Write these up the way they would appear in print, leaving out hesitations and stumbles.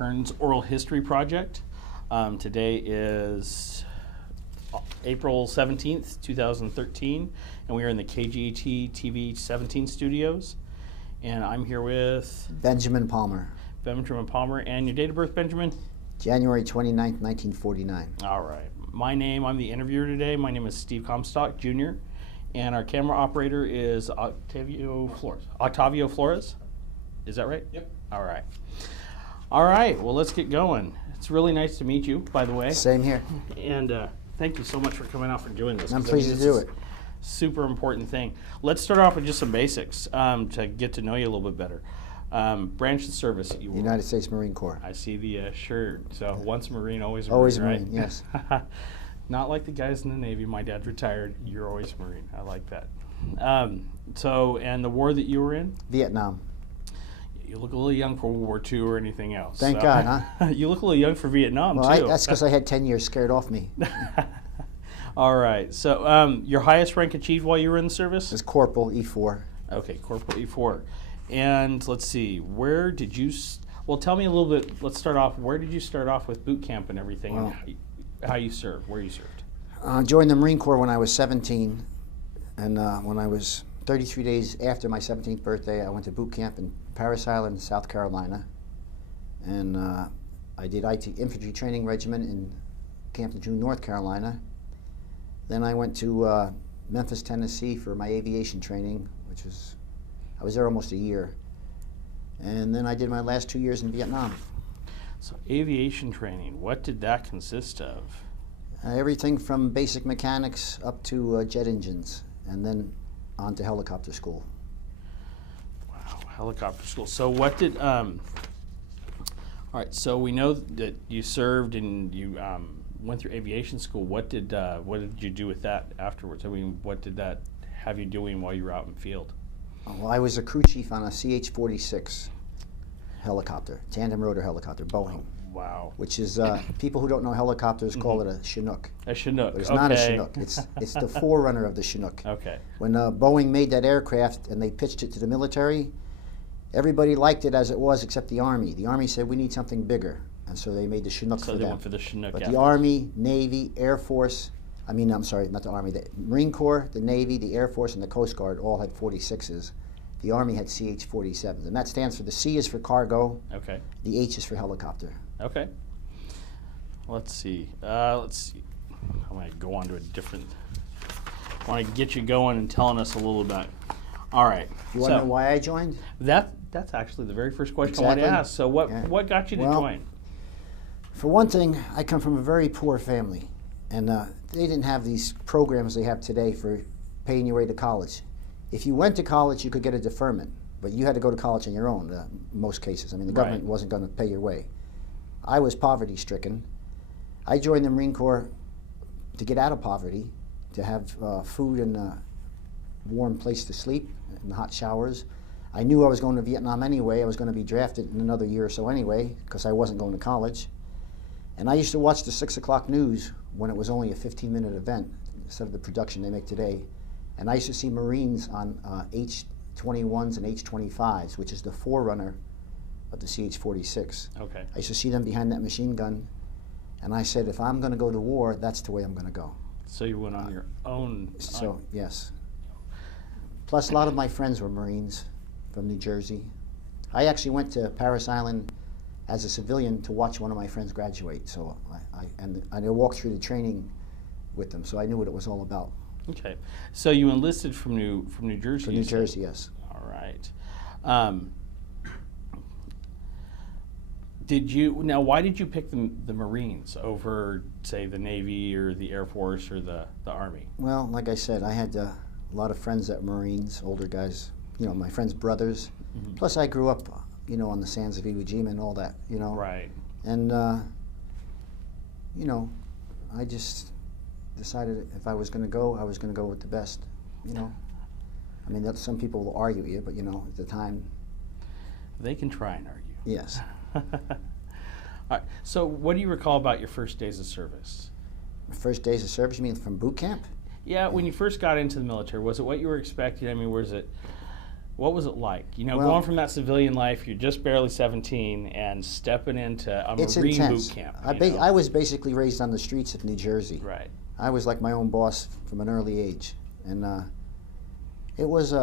Burns Oral History Project. Today is April 17th, 2013, and we are in the KGET TV 17 studios. And I'm here with Benjamin Palmer. Benjamin Palmer. And your date of birth, Benjamin? January 29th, 1949. All right. I'm the interviewer today. My name is Steve Comstock, Jr., and our camera operator is Octavio Flores. Is that right? Yep. All right. All right, well, let's get going. It's really nice to meet you, by the way. Same here. And thank you so much for coming out for doing this. I'm pleased to do it. Super important thing. Let's start off with just some basics to get to know you a little bit better. Branch of service that you were. United States Marine Corps. I see the shirt. So once Marine, always Marine. Always right? Marine, yes. Not like the guys in the Navy. My dad's retired. You're always Marine. I like that. And the war that you were in? Vietnam. You look a little young for World War II or anything else. Thank God, huh? You look a little young for Vietnam, Well, too. that's because I had 10 years scared off me. All right. So your highest rank achieved while you were in the service? As Corporal E4. Okay, Corporal E4. And let's see, where did you... Well, tell me a little bit. Let's start off. Where did you start off with boot camp and everything, Well, and how you served, where you served? Joined the Marine Corps when I was 17. And when I was 33 days after my 17th birthday, I went to boot camp in Parris Island, South Carolina. And I did IT Infantry Training Regiment in Camp Lejeune, North Carolina. Then I went to Memphis, Tennessee for my aviation training, I was there almost a year. And then I did my last 2 years in Vietnam. So aviation training, what did that consist of? Everything from basic mechanics up to jet engines, and then on to helicopter school. Wow, helicopter school. So what did, all right, so we know that you served and you went through aviation school. What did you do with that afterwards? I mean, what did that have you doing while you were out in the field? Well, I was a crew chief on a CH-46 helicopter, tandem rotor helicopter, Boeing. Wow. Which is, people who don't know helicopters call it a Chinook. A Chinook, But it's not a Chinook. It's the forerunner of the Chinook. Okay. When Boeing made that aircraft and they pitched it to the military, everybody liked it as it was except the Army. The Army said, we need something bigger. And so they made the Chinook for them. So they went for the Chinook. But the Army, Navy, Air Force, I'm sorry, not the Army, the Marine Corps, the Navy, the Air Force, and the Coast Guard all had 46s. The Army had CH-47s. And that stands for, the C is for cargo. Okay. The H is for helicopter. Okay. Let's see. I'm going to go on to a different... I want to get you going and telling us a little bit. All right. You want to know why I joined? That's actually the very first question I wanted to ask. So what got you to join? For one thing, I come from a very poor family. And they didn't have these programs they have today for paying your way to college. If you went to college, you could get a deferment. But you had to go to college on your own, in most cases. I mean, the government wasn't going to pay your way. I was poverty-stricken. I joined the Marine Corps to get out of poverty, to have food and a warm place to sleep, and hot showers. I knew I was going to Vietnam anyway. I was going to be drafted in another year or so anyway, because I wasn't going to college. And I used to watch the 6 o'clock news when it was only a 15-minute event instead of the production they make today. And I used to see Marines on H-21s and H-25s, which is the forerunner of the CH-46. Okay. I used to see them behind that machine gun, and I said, if I'm going to go to war, that's the way I'm going to go. So you went on your own. So, yes. Plus, a lot of my friends were Marines from New Jersey. I actually went to Parris Island as a civilian to watch one of my friends graduate. So I walked through the training with them, so I knew what it was all about. Okay. So you enlisted from New Jersey? From New Jersey, yes. All right. Now, why did you pick the Marines over, say, the Navy or the Air Force or the Army? Well, like I said, I had a lot of friends that were Marines, older guys, my friends' brothers. Mm-hmm. Plus, I grew up, on the sands of Iwo Jima and all that, Right. And, I just decided if I was going to go, I was going to go with the best, I mean, some people will argue with you, but, at the time... They can try and argue. Yes. All right. So what do you recall about your first days of service? First days of service, you mean from boot camp? Yeah, when you first got into the military, was it what you were expecting? I mean, was What was it like? You know, Well- going from that civilian life, you're just barely 17, and stepping into a It's Marine intense. boot camp. I was basically raised on the streets of New Jersey. Right. I was like my own boss from an early age, and it was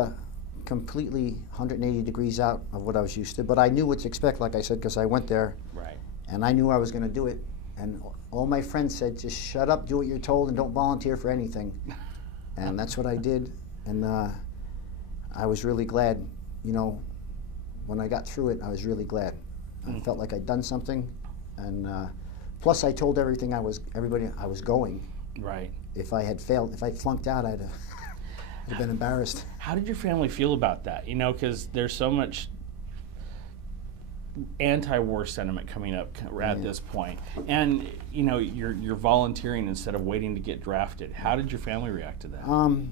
completely 180 degrees out of what I was used to. But I knew what to expect, like I said, because I went there, Right. and I knew I was going to do it. And all my friends said, just shut up, do what you're told, and don't volunteer for anything. And that's what I did, and I was really glad. You know, when I got through it, I was really glad. I felt like I'd done something, and plus I told everybody I was going. Right. If I had failed, if I flunked out, I'd have been embarrassed. How did your family feel about that? You know, because there's so much anti-war sentiment coming up at this point, and you know, you're volunteering instead of waiting to get drafted. How did your family react to that?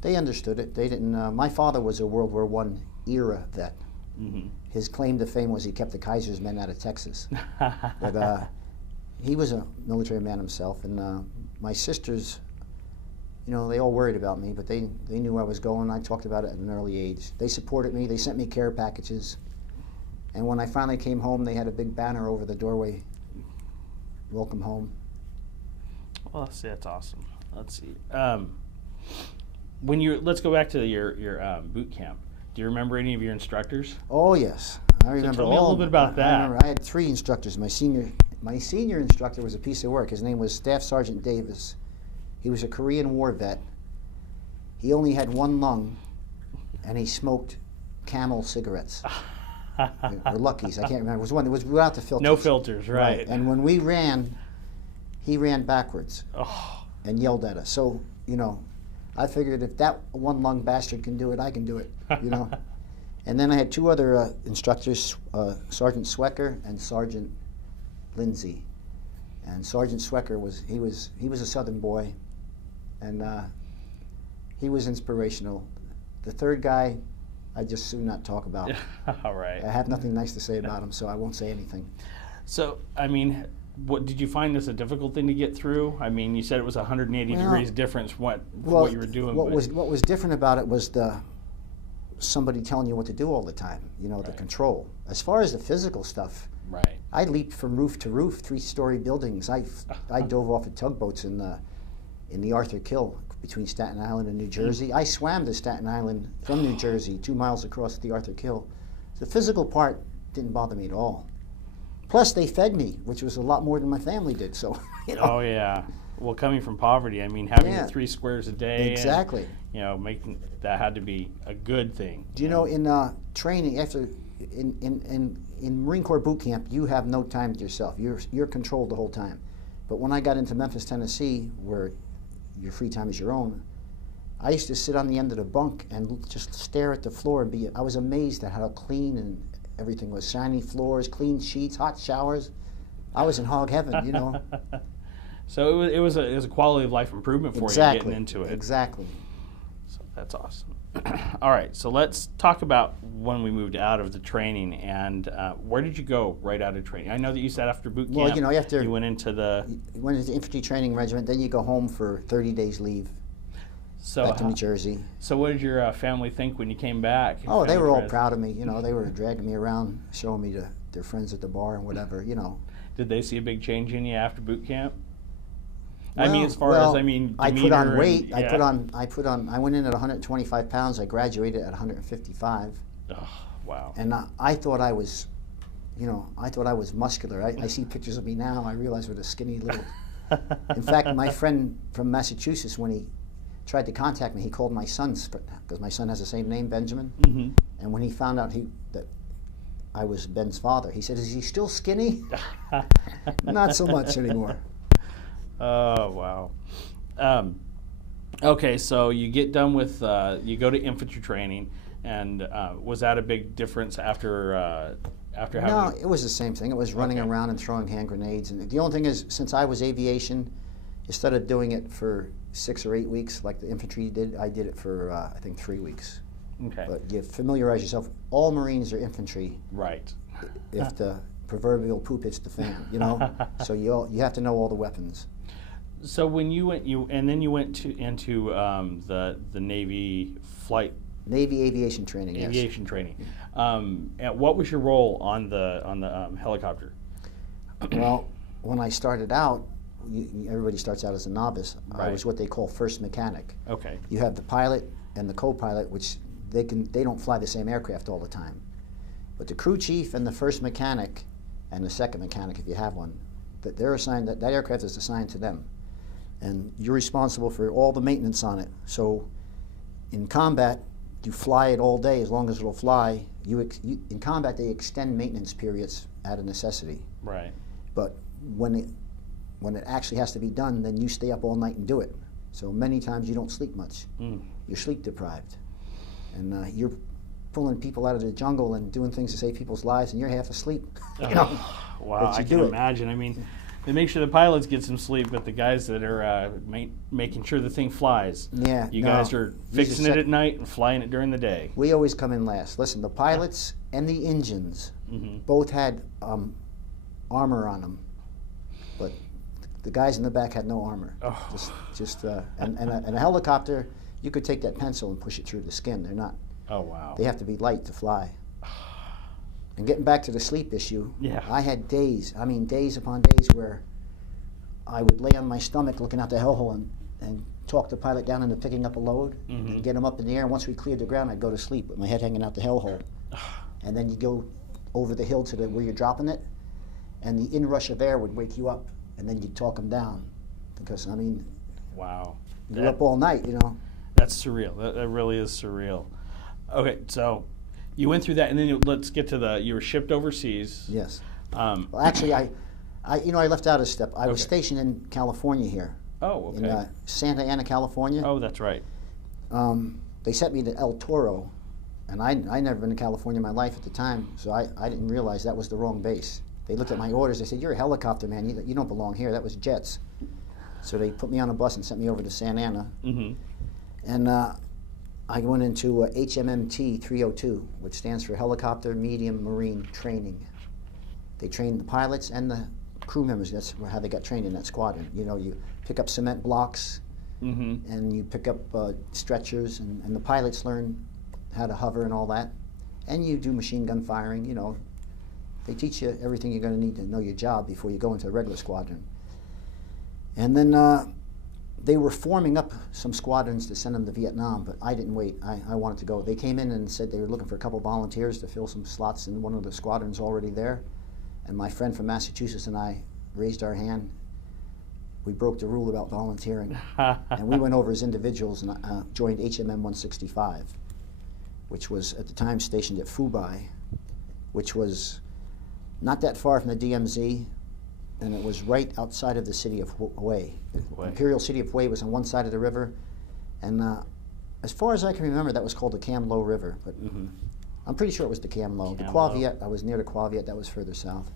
They understood it. They didn't. My father was a World War I era vet. Mm-hmm. His claim to fame was he kept the Kaiser's men out of Texas. But he was a military man himself, and my sisters, you know, they all worried about me, but they knew I was going. I talked about it at an early age. They supported me. They sent me care packages. And when I finally came home, they had a big banner over the doorway, "Welcome home." Well, that's awesome. Let's see. Let's go back to your boot camp. Do you remember any of your instructors? Oh yes, I remember tell me a all. little bit about I that. remember I had 3 instructors. My senior instructor was a piece of work. His name was Staff Sergeant Davis. He was a Korean War vet. He only had 1 lung, and he smoked Camel cigarettes. Or Luckies, I can't remember. It was one. It was without the filters. No filters, right? And when we ran, he ran backwards Oh, and yelled at us. So, you know, I figured if that 1 lung bastard can do it, I can do it, you know. And then I had 2 other instructors, Sergeant Swecker and Sergeant Lindsay. And Sergeant Swecker was a Southern boy, and he was inspirational. The 3rd guy, I just soon not talk about. all right. I have nothing nice to say about him, so I won't say anything. So, I mean, what did you find this a difficult thing to get through? I mean, you said it was 180 Well, degrees difference what you were doing. What but- was different about it was somebody telling you what to do all the time. You know, the Right. control. As far as the physical stuff, Right. I leaped from roof to roof, 3-story buildings. I dove off of tugboats in the Arthur Kill between Staten Island and New Jersey. I swam to Staten Island from New Jersey, 2 miles across the Arthur Kill. The physical part didn't bother me at all. Plus, they fed me, which was a lot more than my family did. So, you know. Oh yeah. Well, coming from poverty, I mean, having Yeah. 3 squares a day. Exactly. And, you know, making that had to be a good thing. Do you know, in training, in Marine Corps boot camp, you have no time to yourself. You're controlled the whole time. But when I got into Memphis, Tennessee, where your free time is your own, I used to sit on the end of the bunk and just stare at the floor and I was amazed at how clean and everything was. Shiny floors, clean sheets, hot showers. I was in hog heaven, you know. So it was a quality of life improvement for you getting into it. Exactly. So that's awesome. All right, so let's talk about when we moved out of the training and where did you go right out of training? I know that you said after boot camp, Well, you know, after you went into the you went into the infantry training regiment, then you go home for 30 days leave back to New Jersey. So what did your family think when you came back? Oh, they Family were all friends? proud of me. You know, they were dragging me around, showing me to their friends at the bar and whatever. You know. Did they see a big change in you after boot camp? I mean, as far well, as demeanor I put on and- weight. yeah. I went in at 125 pounds. I graduated at 155, Oh, wow. and I thought I was, you know, I thought I was muscular. I see pictures of me now. I realize what a skinny little. In fact, my friend from Massachusetts, when he tried to contact me, he called my son's because my son has the same name, Benjamin. Mhm. And when he found out that I was Ben's father, he said, "Is he still skinny?" Not so much anymore. Oh, wow. Okay, so you get done with, you go to infantry training, and was that a big difference after having? No, it was the same thing. It was running Okay. around and throwing hand grenades. And the only thing is, since I was aviation, instead of doing it for 6 or 8 weeks like the infantry did, I did it for, I think, 3 weeks. Okay, But you familiarize yourself. All Marines are infantry right. if the proverbial poop hits the fan, you know? So you have to know all the weapons. So when you went, and then you went into the Navy flight Navy aviation training. Yes. Aviation training. And what was your role on the helicopter? Well, when I started out, everybody starts out as a novice. I Right. was what they call first mechanic. Okay. You have the pilot and the co-pilot, which they don't fly the same aircraft all the time. But the crew chief and the first mechanic and the second mechanic, if you have one, they're assigned, that aircraft is assigned to them. And you're responsible for all the maintenance on it. So in combat, you fly it all day as long as it'll fly. In combat, they extend maintenance periods out of necessity. Right. But when it actually has to be done, then you stay up all night and do it. So many times you don't sleep much. You're sleep deprived. And you're pulling people out of the jungle and doing things to save people's lives, and you're half asleep. You know? Wow, But I you can do it. imagine. I mean, they make sure the pilots get some sleep, but the guys that are making sure the thing flies, Yeah, you no. guys are These are fixing it at night and flying it during the day. We always come in last. Listen, the pilots and the engines both had armor on them, but the guys in the back had no armor. Oh. And a helicopter, you could take that pencil and push it through the skin. They're not. Oh, wow. They have to be light to fly. And getting back to the sleep issue, Yeah. I had days upon days where I would lay on my stomach looking out the hellhole and talk the pilot down into picking up a load and get him up in the air. And once we cleared the ground, I'd go to sleep with my head hanging out the hellhole. And then you go over the hill to where you're dropping it, and the inrush of air would wake you up, and then you'd talk them down. Because, I mean, Wow. you're up all night, you know. That's surreal. That really is surreal. Okay, so you went through that, and then let's get to you were shipped overseas. Yes. Um, Well, actually, I left out a step. I was Okay. stationed in California here. oh, In okay. Santa Ana, California. Oh, that's right. They sent me to El Toro, and I'd never been to California in my life at the time, so I didn't realize that was the wrong base. They looked at my orders. They said, "You're a helicopter man. You don't belong here." That was jets. So they put me on a bus and sent me over to Santa Ana. Mm-hmm. And I went into HMMT 302, which stands for Helicopter Medium Marine Training. They train the pilots and the crew members. That's how they got trained in that squadron. You know, you pick up cement blocks, Mm-hmm. and you pick up stretchers, and the pilots learn how to hover and all that. And you do machine gun firing, you know. They teach you everything you're going to need to know your job before you go into a regular squadron. And then they were forming up some squadrons to send them to Vietnam, but I didn't wait. I wanted to go. They came in and said they were looking for a couple volunteers to fill some slots in one of the squadrons already there. And my friend from Massachusetts and I raised our hand. We broke the rule about volunteering. And we went over as individuals and joined HMM 165, which was at the time stationed at Phu, which was not that far from the DMZ, and it was right outside of the city of Hue. The imperial city of Hue was on one side of the river, and as far as I can remember, that was called the Cam Lo River, but I'm pretty sure it was the Cam Lo. The Cam Qua Lo. Viet, I was near the Qua Viet, that was further south.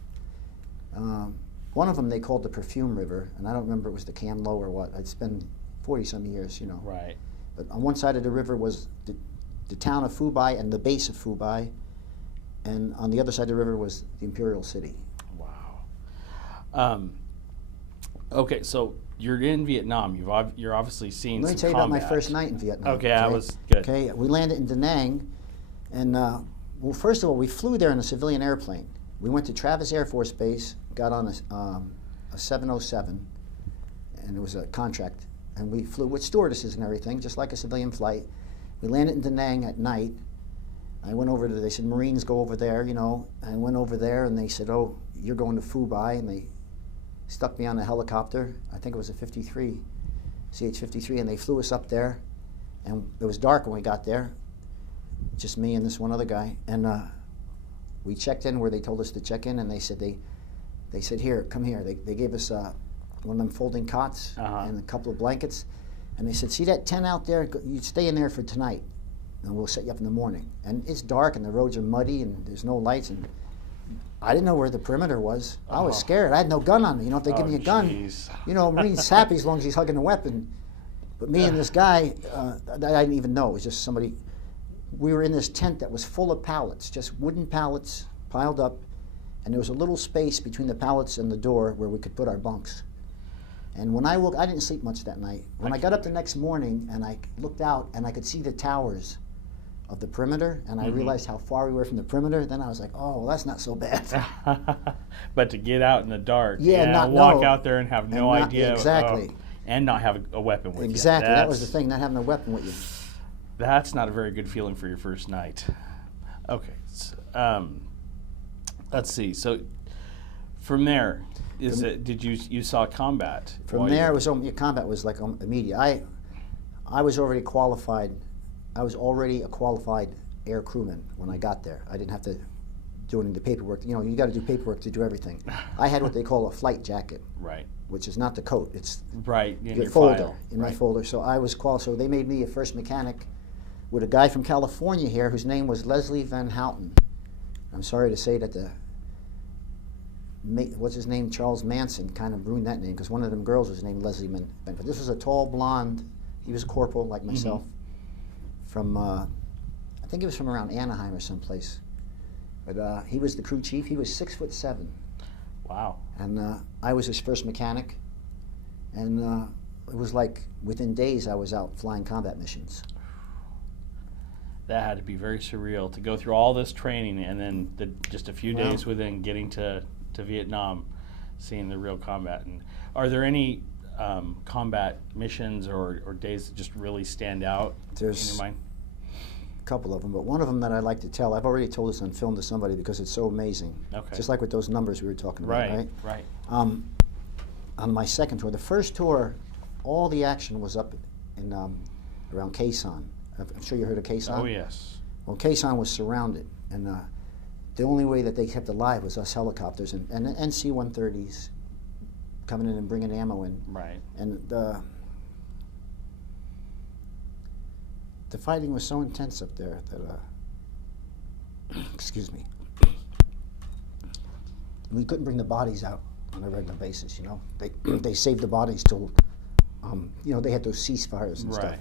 One of them they called the Perfume River, and I don't remember if it was the Cam Lo or what. It's been 40-some years, you know. Right. But on one side of the river was the town of Phu and the base of Phu, and on the other side of the river was the imperial city. Wow. Okay, so you're in Vietnam. You're obviously seeing Let me some tell you about my combat. first night in Vietnam. Okay, that was good. Okay, we landed in Da Nang, and well, first of all, we flew there in a civilian airplane. We went to Travis Air Force Base, got on a 707, and it was a contract, and we flew with stewardesses and everything, just like a civilian flight. We landed in Da Nang at night. I went over to, they said, Marines go over there, you know. I went over there, and they said, oh, you're going to Phu, and they stuck me on a helicopter. I think it was a 53, CH-53, and they flew us up there. And it was dark when we got there, just me and this one other guy. And we checked in where they told us to check in, and they said, here, come here. They gave us one of them folding cots and a couple of blankets. And they said, see that tent out there? You stay in there for tonight, and we'll set you up in the morning. And it's dark, and the roads are muddy, and there's no lights. And I didn't know where the perimeter was. I was scared. I had no gun on me. You know, if they give me a gun, you know, a Marine's happy as long as he's hugging a weapon. But me and this guy, that I didn't even know. It was just somebody. We were in this tent that was full of pallets, just wooden pallets piled up. And there was a little space between the pallets and the door where we could put our bunks. And when I woke, I didn't sleep much that night. When I got up the next morning and I looked out and I could see the towers of the perimeter, and I realized how far we were from the perimeter. Then I was like, oh, well, that's not so bad. But to get out in the dark, Yeah, and not walk know. out there and have no And not- idea, exactly. and not have a weapon with Exactly, you. that was the thing, not having a weapon with you. That's not a very good feeling for your first night. Okay, let's see. So from there, did you saw combat? From there, it was combat was like immediate. I was already qualified. I was already a qualified air crewman when I got there. I didn't have to do any of the paperwork. You know, you got to do paperwork to do everything. I had what they call a flight jacket, Right. which is not the coat. It's Right in the your folder file. in my folder. So I was qualified. So they made me a first mechanic with a guy from California here whose name was Leslie Van Houten. I'm sorry to say that what's his name, Charles Manson, kind of ruined that name because one of them girls was named Leslie Van. But this was a tall blonde. He was a corporal like myself from, I think he was from around Anaheim or someplace. But he was the crew chief. He was 6'7". Wow. And I was his first mechanic. And it was like within days I was out flying combat missions. That had to be very surreal to go through all this training and then just a few days within getting to Vietnam, seeing the real combat. And are there any combat missions or days that just really stand out in your mind? A couple of them, but one of them that I like to tell, I've already told this on film to somebody because it's so amazing. Okay. Just like with those numbers we were talking about, right? Right. On my second tour, the first tour, all the action was up in around Khe Sanh. I'm sure you heard of Khe Sanh. Oh yes. Well, Khe Sanh was surrounded, and the only way that they kept alive was us helicopters and NC-130s coming in and bringing ammo in. Right. And the fighting was so intense up there that, excuse me, we couldn't bring the bodies out on a regular basis. You know, they saved the bodies till, you know, they had those ceasefires and stuff. Right.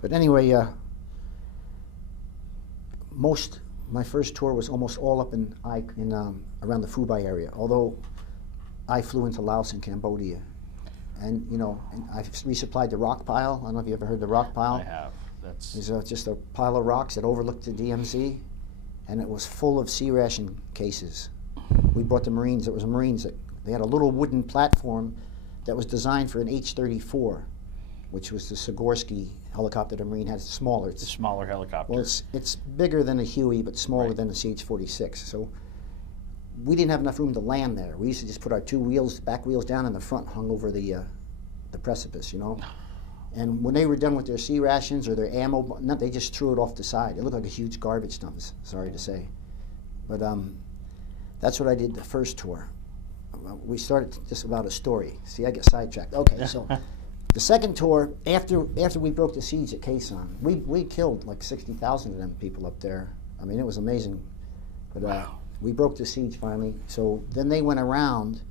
But anyway, my first tour was almost all up in around the Phu Bai area. Although I flew into Laos and Cambodia, and you know, and I resupplied the rock pile. I don't know if you ever heard the rock pile. I have. That's It's just a pile of rocks that overlooked the DMZ, and it was full of C ration cases. We brought the Marines. It was Marines that they had a little wooden platform that was designed for an H-34, which was the Sikorsky helicopter the Marine had. It's smaller. a smaller helicopter. Well, it's bigger than a Huey, but smaller Right. than a CH-46. So we didn't have enough room to land there. We used to just put our two wheels, back wheels down, and the front hung over the precipice, you know. And when they were done with their C rations or their ammo, they just threw it off the side. It looked like a huge garbage dump, sorry to say. But that's what I did the first tour. We started just about a story. See, I get sidetracked. Okay, so the second tour, after we broke the siege at Khe Sanh, we killed like 60,000 of them people up there. I mean, it was amazing. But we broke the siege finally. So then they went around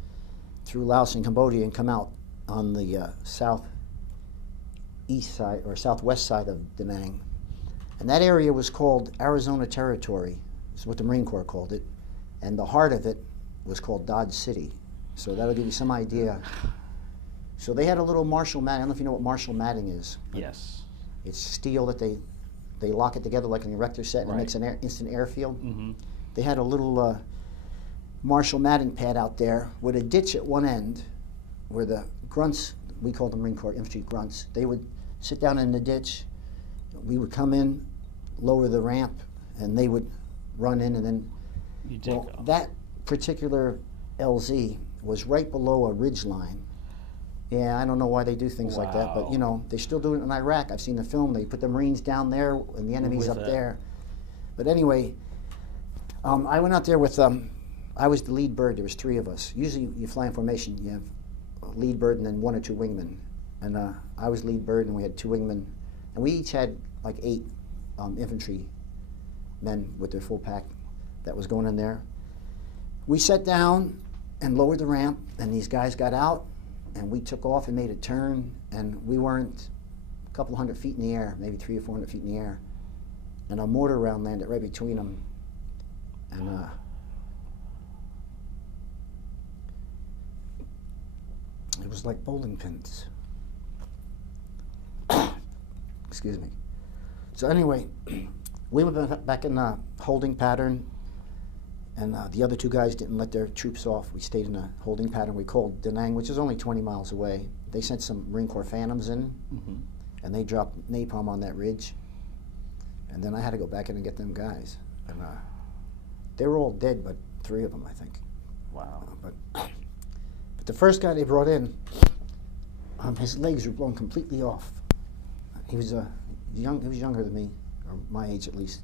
through Laos and Cambodia and come out on the southeast side or southwest side of Da Nang. And that area was called Arizona Territory. That's what the Marine Corps called it. And the heart of it was called Dodge City. So that'll give you some idea. So they had a little Marshall matting. I don't know if you know what Marshall matting is. Yes. It's steel that they lock it together like an erector set and Right. it makes an instant airfield. Mm-hmm. They had a little Marshall matting pad out there with a ditch at one end where the grunts, we called the Marine Corps infantry grunts, they would sit down in the ditch. We would come in, lower the ramp, and they would run in and then, You take well, off. that particular LZ was right below a ridge line. Yeah, I don't know why they do things like that, but Wow. you know, they still do it in Iraq. I've seen the film. They put the Marines down there and the enemies With up a- there. But anyway, I went out there with, I was the lead bird. There was three of us. Usually you fly in formation, you have a lead bird and then one or two wingmen. And I was lead bird and we had two wingmen. And we each had like 8 infantry men with their full pack that was going in there. We sat down and lowered the ramp, and these guys got out, and we took off and made a turn, and we weren't a couple hundred feet in the air, maybe 300 or 400 feet in the air, and a mortar round landed right between them, and it was like bowling pins. Excuse me. So anyway, We went back in a holding pattern, and the other two guys didn't let their troops off. We stayed in a holding pattern we called Da Nang, which is only 20 miles away. They sent some Marine Corps Phantoms in, and they dropped napalm on that ridge. And then I had to go back in and get them guys. And they were all dead, but 3 of them, I think. Wow. But the first guy they brought in, his legs were blown completely off. He was he was younger than me, or my age at least.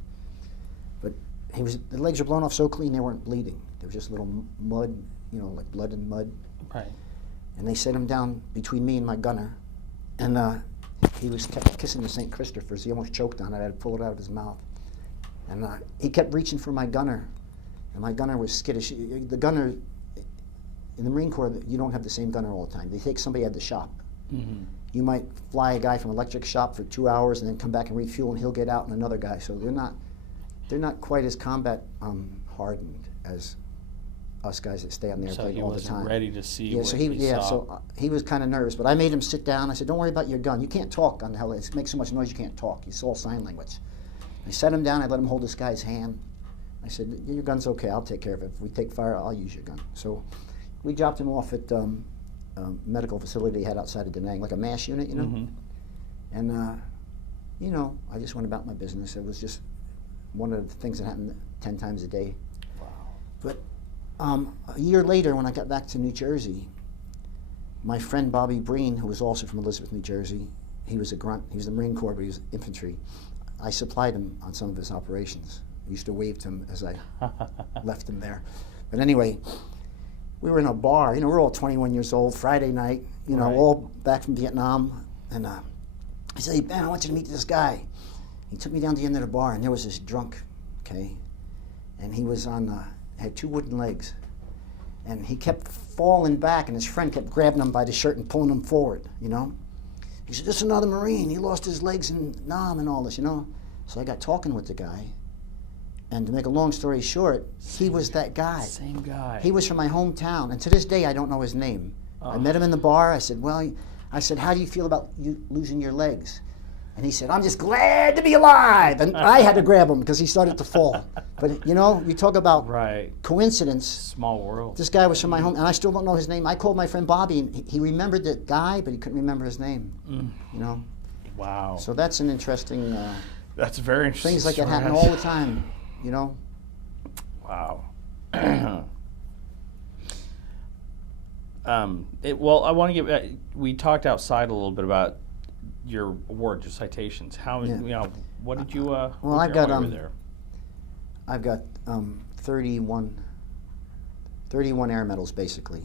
But the legs were blown off so clean they weren't bleeding. They were just little mud, like blood and mud. Right. And they set him down between me and my gunner, and he kept kissing the St. Christopher's. He almost choked on it. I had to pull it out of his mouth. And he kept reaching for my gunner, and my gunner was skittish. The gunner, in the Marine Corps, you don't have the same gunner all the time. They take somebody at the shop. You might fly a guy from electric shop for 2 hours and then come back and refuel, and he'll get out and another guy. So they're not quite as combat hardened as us guys that stay on the airplane all the time. So he wasn't ready to see Yeah, what so he saw. so he was kind of nervous, but I made him sit down. I said, "Don't worry about your gun. You can't talk on the heli. It makes so much noise you can't talk. It's all sign language." I set him down. I let him hold this guy's hand. I said, "Your gun's okay. I'll take care of it. If we take fire, I'll use your gun." So we dropped him off at a medical facility they had outside of Da Nang, like a MASH unit, And I just went about my business. It was just one of the things that happened 10 times a day. Wow. But a year later, when I got back to New Jersey, my friend Bobby Breen, who was also from Elizabeth, New Jersey, he was a grunt. He was the Marine Corps, but he was infantry. I supplied him on some of his operations. I used to wave to him as I left him there. But anyway, we were in a bar. We're all 21 years old, Friday night, Right. all back from Vietnam. And I said, "Hey, Ben, I want you to meet this guy." He took me down to the end of the bar, and there was this drunk, okay? And he was had 2 wooden legs. And he kept falling back, and his friend kept grabbing him by the shirt and pulling him forward, He said, "This is another Marine. He lost his legs in Nam and all this, So I got talking with the guy. And to make a long story short, he was that guy. Same guy. He was from my hometown. And to this day, I don't know his name. I met him in the bar. I said, "How do you feel about you losing your legs?" And he said, "I'm just glad to be alive." And I had to grab him because he started to fall. But, you talk about Right. coincidence. Small world. This guy was from my home, and I still don't know his name. I called my friend Bobby, and he remembered the guy, but he couldn't remember his name. Wow. So that's an interesting. That's very interesting. Things like that happen story. all the time. Wow. Well, I want to give. We talked outside a little bit about your awards, your citations. How what did you? Well, I've got there. I've got 31 air medals basically.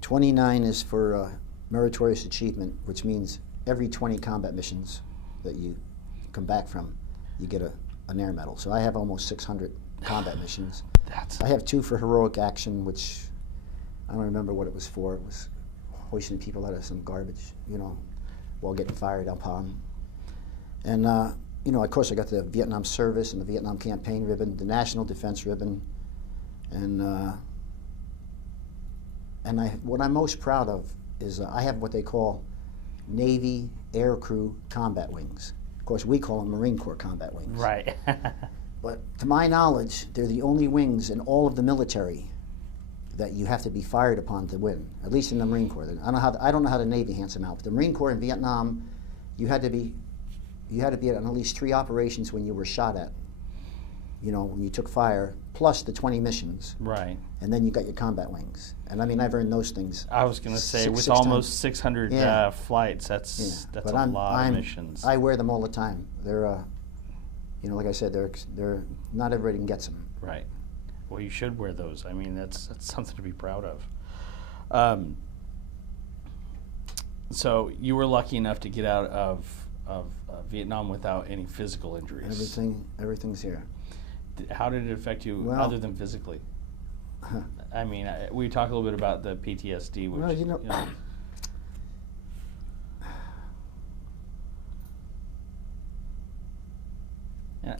29 is for meritorious achievement, which means every 20 combat missions that you come back from, you get an air medal. So I have almost 600 combat missions. I have 2 for heroic action, which I don't remember what it was for. It was hoisting people out of some garbage, while getting fired upon. And of course, I got the Vietnam Service and the Vietnam Campaign ribbon, the National Defense ribbon, and what I'm most proud of is I have what they call Navy Air Crew Combat Wings. Of course, we call them Marine Corps Combat Wings. Right. But to my knowledge, they're the only wings in all of the military that you have to be fired upon to win. At least in the Marine Corps. I don't know how the Navy hands them out, but the Marine Corps in Vietnam, you had to be at least 3 operations when you were shot at. When you took fire, plus the 20 missions. Right. And then you got your combat wings. And I've earned those things. I was going to say, with six almost times. 600 flights, that's But a lot of missions. I wear them all the time. They're, like I said, they're not everybody gets them. Right. Well, you should wear those. I mean, that's something to be proud of. So you were lucky enough to get out of Vietnam without any physical injuries. Everything's here. How did it affect you, Well, other than physically? I mean, we talk a little bit about the PTSD, which yeah.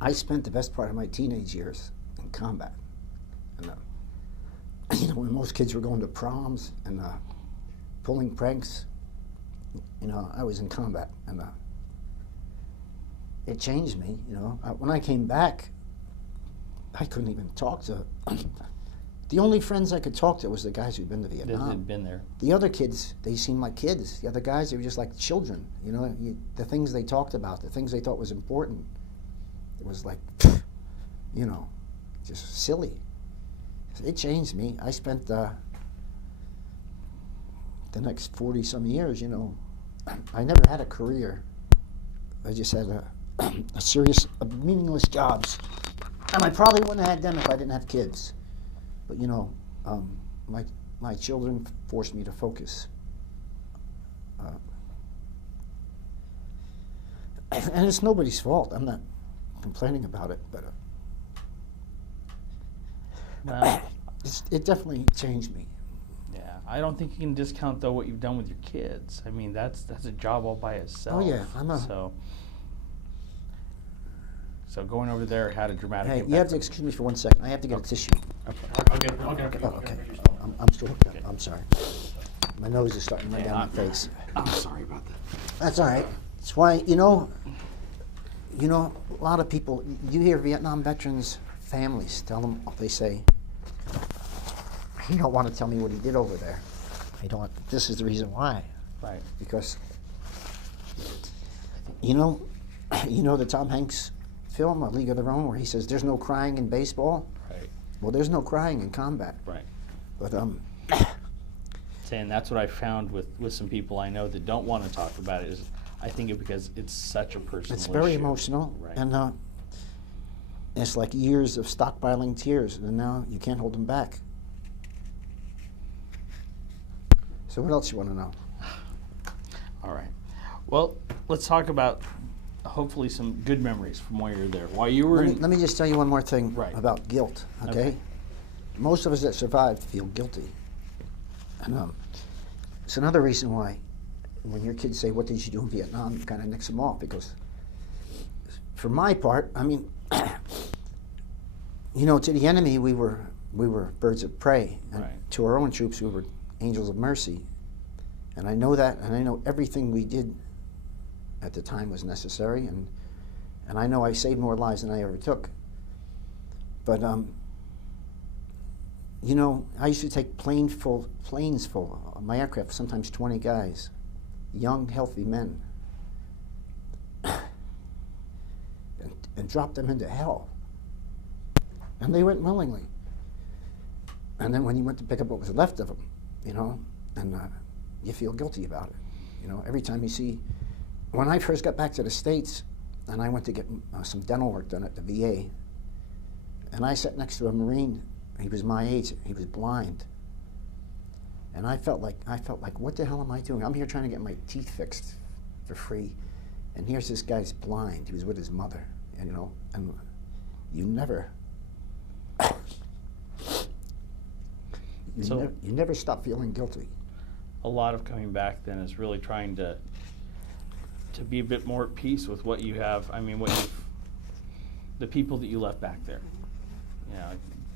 I spent the best part of my teenage years in combat. And when most kids were going to proms and pulling pranks, I was in combat, and it changed me. When I came back, I couldn't even talk to. The only friends I could talk to was the guys who'd been to That Vietnam. had been there. The other kids, they seemed like kids. The other guys, they were just like children. The things they talked about, the things they thought was important, it was like, just silly. It changed me. I spent the next 40-some years, I never had a career. I just had a series of meaningless jobs. And I probably wouldn't have had them if I didn't have kids. But, my children forced me to focus. And it's nobody's fault. I'm not complaining about it, but Well, it definitely changed me. yeah, I don't think you can discount though what you've done with your kids. I mean, that's a job all by itself. Oh, yeah, So going over there had a dramatic Hey, impact. you have to excuse me for 1 second. I have to get a tissue. I'll get it. Oh, okay. I'm still hooked up. I'm sorry. My nose is starting to run down my face. I'm sorry about that. That's all right. That's why, a lot of people, you hear Vietnam veterans' families tell them, they say, he don't want to tell me what he did over there. This is the reason why. Right. Because, the Tom Hanks film, A League of Their Own, where he says there's no crying in baseball. Right. Well, there's no crying in combat. Right. But Saying that's what I found with some people I know that don't want to talk about it is I think because it's such a personal it's very issue. emotional, Right. and it's like years of stockpiling tears, and now you can't hold them back. So what else you want to know? All right. Well, let's talk about hopefully some good memories from while you were there. While you were Let me just tell you one more thing Right. about guilt, okay? Okay. Most of us that survived feel guilty. And it's another reason why when your kids say, what did you do in Vietnam, you kind of nix them off, because for my part, I mean, to the enemy, we were birds of prey. And Right. to our own troops, we were angels of mercy. And I know that, and I know everything we did at the time was necessary, and I know I saved more lives than I ever took. But I used to take planes full of my aircraft, sometimes 20 guys, young, healthy men, and drop them into hell. And they went willingly. And then when you went to pick up what was left of them, and you feel guilty about it. Every time you see, when I first got back to the States, and I went to get some dental work done at the VA, and I sat next to a Marine. He was my age. He was blind, and I felt like, what the hell am I doing? I'm here trying to get my teeth fixed for free, and here's this guy's blind. He was with his mother, and you never, you never stop feeling guilty. a lot of coming back then is really trying to be a bit more at peace with what you have. I mean, the people that you left back there.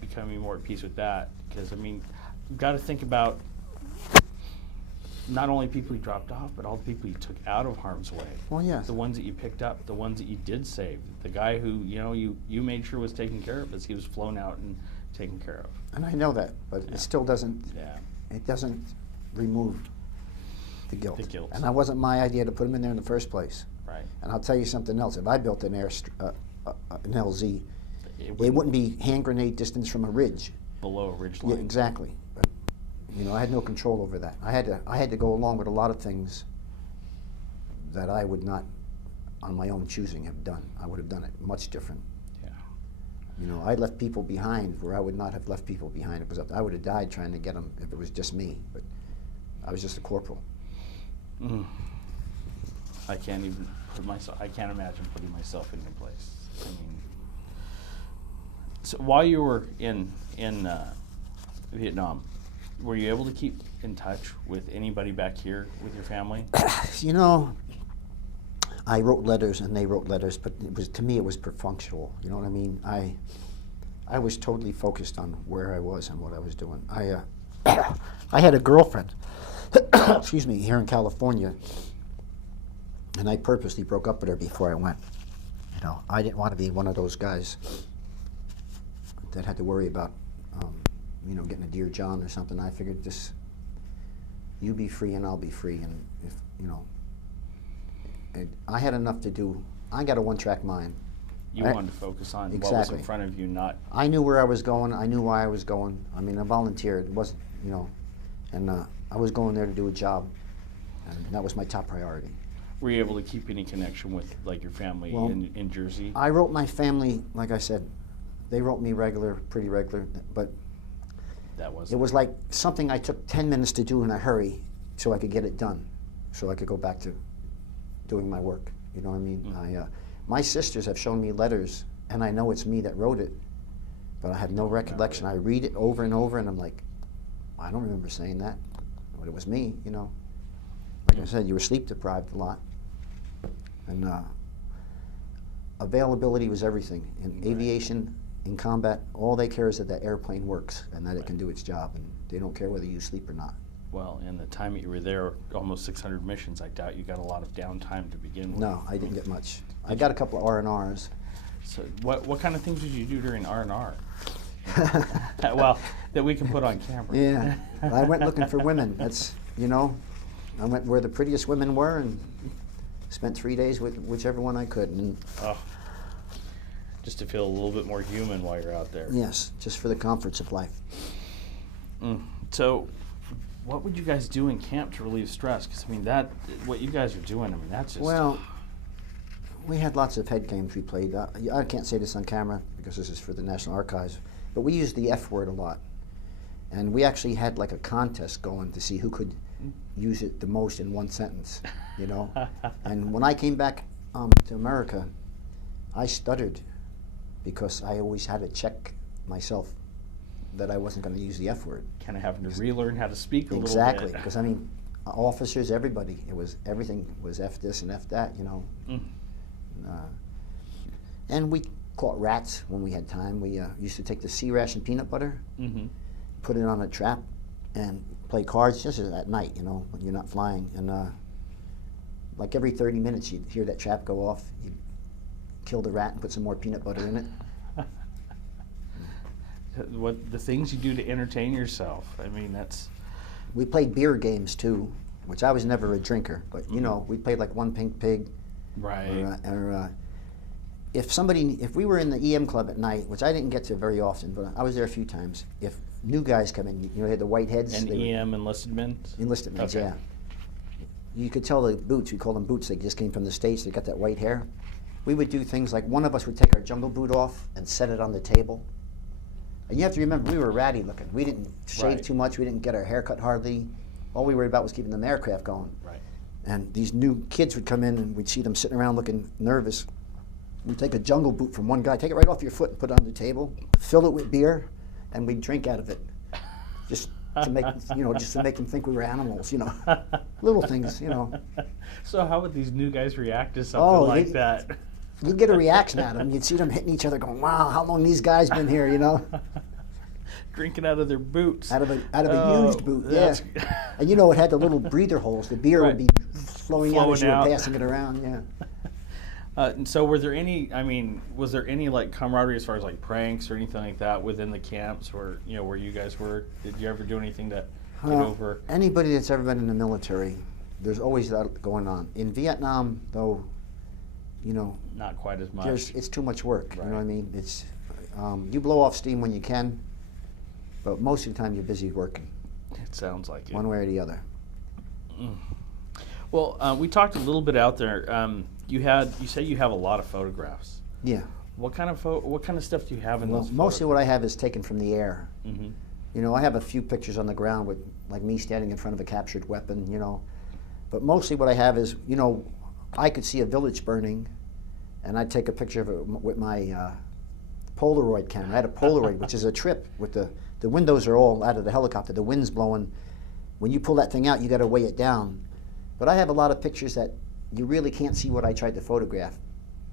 Becoming more at peace with that, because you've got to think about not only people you dropped off, but all the people you took out of harm's way. Well, yes. The ones that you picked up, the ones that you did save, the guy who you made sure was taken care of as he was flown out and taken care of. And I know that, but Yeah. it still doesn't. Yeah. It doesn't remove the guilt. The guilt. And that wasn't my idea to put him in there in the first place. Right. And I'll tell you something else. If I built an an LZ, It it wouldn't be hand grenade distance from a ridge. below a ridge Yeah, line. exactly. But I had no control over that. I had to go along with a lot of things that I would not, on my own choosing, have done. I would have done it much different. Yeah. I left people behind where I would not have left people behind. It was I would have died trying to get them if it was just me. But I was just a corporal. Mm. I can't even I can't imagine putting myself in your place. So while you were in Vietnam, were you able to keep in touch with anybody back here with your family? I wrote letters and they wrote letters, but to me it was perfunctory. You know what I mean? I was totally focused on where I was and what I was doing. I had a girlfriend, excuse me, here in California, And I purposely broke up with her before I went. You know, I didn't want to be one of those guys that had to worry about, you know, getting a Dear John or something. I figured just, you be free and I'll be free. And if, you know, I had enough to do. I got a one-track mind. You wanted to focus on what was Exactly. in front of you, not. I knew where I was going. I knew why I was going. I mean, I volunteered. It wasn't, you know, and I was going there to do a job, and that was my top priority. Were you able to keep any connection with like your family Well, in Jersey? I wrote my family, like I said, they wrote me pretty regular, but That was. it was like something I took 10 minutes to do in a hurry so I could get it done, so I could go back to doing my work. You know what I mean? My sisters have shown me letters, and I know it's me that wrote it, but I have no recollection. I read it over and over, and I'm like, I don't remember saying that, but it was me, you know. Like I said, you were sleep deprived a lot, and availability was everything. In aviation, in combat, all they care is that the airplane works and that it can do its job, and they don't care whether you sleep or not. Well, in the time that you were there, almost 600 missions, I doubt you got a lot of downtime to begin with. No, I didn't get much. I got a couple of R&Rs. So what kind of things did you do during R&R? Well, that we can put on camera. Yeah, I went looking for women. That's, you know, I went where the prettiest women were and spent 3 days with whichever one I could. And Oh, just to feel a little bit more human while you're out there. yes, just for the comforts of life. So, what would you guys do in camp to relieve stress? Because I mean, what you guys are doing, I mean, that's just. Well, we had lots of head games we played. I can't say this on camera because this is for the National Archives, but we used the F word a lot. And we actually had like a contest going to see who could use it the most in one sentence, you know? And when I came back to America, I stuttered because I always had to check myself that I wasn't going to use the F word. Kind of having to relearn how to speak a little Exactly, bit. because I mean, officers, everybody, everything was F this and F that, you know? And we caught rats when we had time. We used to take the sea ration peanut butter, put it on a trap, and play cards just at night, you know, when you're not flying. And like every 30 minutes, you'd hear that trap go off. You'd kill the rat and put some more peanut butter in it. What the things you do to entertain yourself? I mean, that's. We played beer games too, which I was never a drinker, but you know, we played like One Pink Pig. Right. If we were in the EM club at night, which I didn't get to very often, but I was there a few times. If new guys come in, you know, they had the white heads. And EM enlisted men? Enlisted men, Okay. yeah. You could tell the boots, we call them boots, they just came from the States, they got that white hair. We would do things like one of us would take our jungle boot off and set it on the table. And you have to remember, we were ratty looking. We didn't shave Right. too much, we didn't get our hair cut hardly. All we worried about was keeping the aircraft going. Right. And these new kids would come in and we'd see them sitting around looking nervous. We'd take a jungle boot from one guy, take it right off your foot and put it on the table, fill it with beer, and we'd drink out of it. Just to make, you know, just to make them think we were animals, you know. Little things, you know. So how would these new guys react to something like that? You'd get a reaction out of them. You'd see them hitting each other going, wow, how long these guys been here, you know? Drinking out of their boots. Out of a used boot, yeah. that's- And you know, it had the little breather holes. The beer would be flowing out as you Flowing out. were passing it around, yeah. And so were there any, I mean, was there any like camaraderie as far as like pranks or anything like that within the camps or, you know, where you guys were? Did you ever do anything to get over? Anybody that's ever been in the military, there's always that going on. In Vietnam, though, you know, Not quite as much. it's too much work. You know what I Right. mean? It's you blow off steam when you can, but most of the time you're busy working, It sounds like it. one way or the other. Well, we talked a little bit out there. You say you have a lot of photographs. Yeah. What kind of stuff do you have in Well, those? mostly what I have is taken from the air. Mm-hmm. You know, I have a few pictures on the ground with like me standing in front of a captured weapon, you know. But mostly what I have is, you know, I could see a village burning, and I'd take a picture of it with my Polaroid camera. I had a Polaroid, which is a trip with the windows are all out of the helicopter. The wind's blowing. When you pull that thing out, you got to weigh it down. But I have a lot of pictures that you really can't see what I tried to photograph.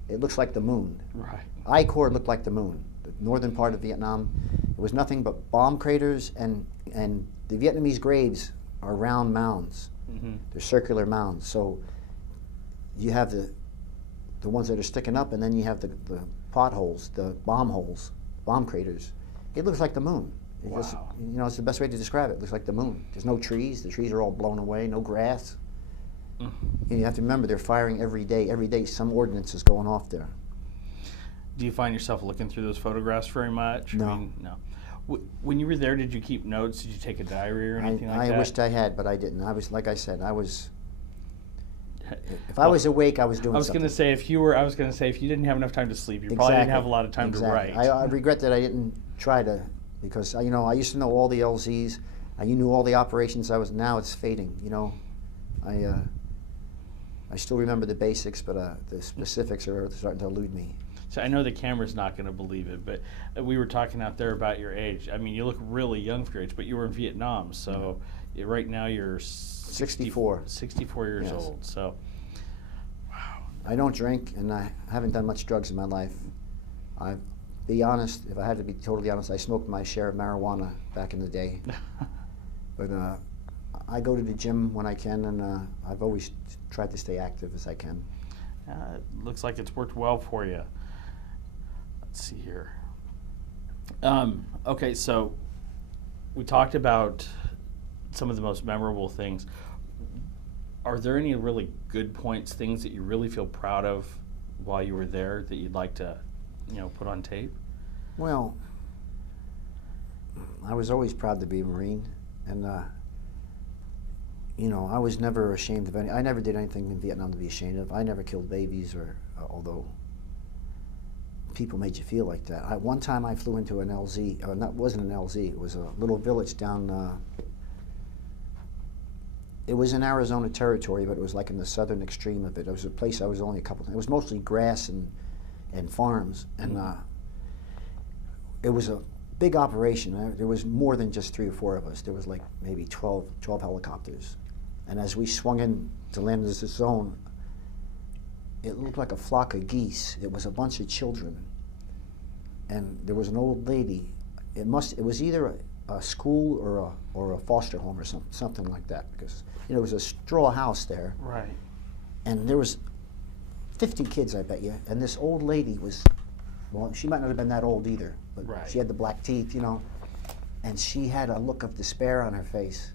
It looks like the moon. Right. I Corps looked like the moon. The northern part of Vietnam, it was nothing but bomb craters, and the Vietnamese graves are round mounds. Mm-hmm. They're circular mounds. So you have the ones that are sticking up, and then you have the potholes, the bomb holes, bomb craters. It looks like the moon. Wow. You know, it's the best way to describe it. It looks like the moon. There's no trees. The trees are all blown away. No grass. And you have to remember, they're firing every day. Every day, some ordnance is going off there. Do you find yourself looking through those photographs very much? No. I mean, no. When you were there, did you keep notes? Did you take a diary or anything like that? I wished I had, but I didn't. I was, like I said, I was. If I was awake, I was doing something. I was going to say if you didn't have enough time to sleep, you probably didn't have a lot of time to write. I regret that I didn't try to, because you know, I used to know all the LZs. You knew all the operations. Now it's fading. You know, I still remember the basics, but the specifics are starting to elude me. So I know the camera's not going to believe it, but we were talking out there about your age. I mean, you look really young for your age, but you were in Vietnam, so right now you're 64. 64 years Yes. old. So, wow. I don't drink, and I haven't done much drugs in my life. I be honest, if I had to be totally honest, I smoked my share of marijuana back in the day. But I go to the gym when I can, and I've always tried to stay active as I can. It looks like it's worked well for you. Let's see here. Okay, so we talked about some of the most memorable things. Are there any really good points, things that you really feel proud of while you were there that you'd like to, put on tape? Well, I was always proud to be a Marine, and I was never ashamed of I never did anything in Vietnam to be ashamed of. I never killed babies, or although people made you feel like that. One time I flew into an LZ. That wasn't an LZ. It was a little village down. It was in Arizona territory, but it was like in the southern extreme of it. It was a place I was only a couple. It was mostly grass and farms, and it was a big operation. There was more than just 3 or 4 of us. There was like maybe 12 helicopters. And as we swung in to land in this zone, it looked like a flock of geese. It was a bunch of children. And there was an old lady. It was either a school or a foster home or something like that, because it was a straw house there. Right. And there was 50 kids, I bet you. And this old lady was, well, she might not have been that old either, but right. She had the black teeth, and she had a look of despair on her face.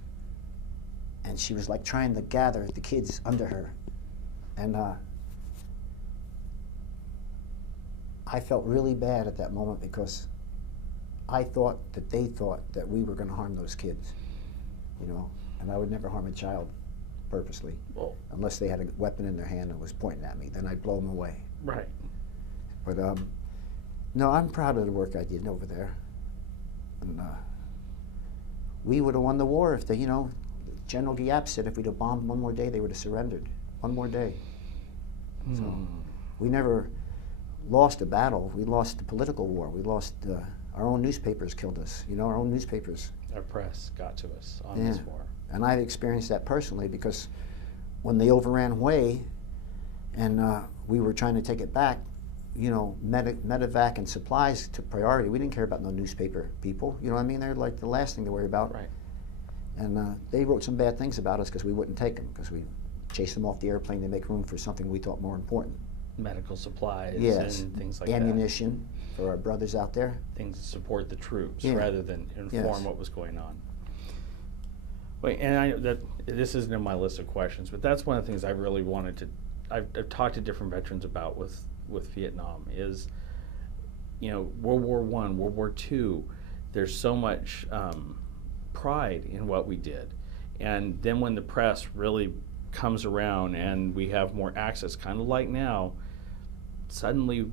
And she was like trying to gather the kids under her. And I felt really bad at that moment, because I thought that they thought that we were going to harm those kids, and I would never harm a child purposely, unless they had a weapon in their hand and was pointing at me. Then I'd blow them away. Right. But no, I'm proud of the work I did over there. And we would have won the war if General Giap said if we'd have bombed one more day, they would have surrendered. One more day. So we never lost a battle. We lost the political war. We lost our own newspapers killed us. Our own newspapers. Our press got to us on this war. And I've experienced that personally, because when they overran Hue and we were trying to take it back, medevac and supplies took priority. We didn't care about no newspaper people. You know what I mean? They're like the last thing to worry about. Right. And they wrote some bad things about us because we wouldn't take them, because we chased them off the airplane to make room for something we thought more important. Medical supplies Yes. and things like Ammunition for our brothers out there. Things to support the troops Yeah. rather than inform Yes. what was going on. Wait, and I know that this isn't in my list of questions, but that's one of the things I really wanted to. I've talked to different veterans about with Vietnam is, World War I, World War II. There's so much pride in what we did, and then when the press really comes around and we have more access, kind of like now, suddenly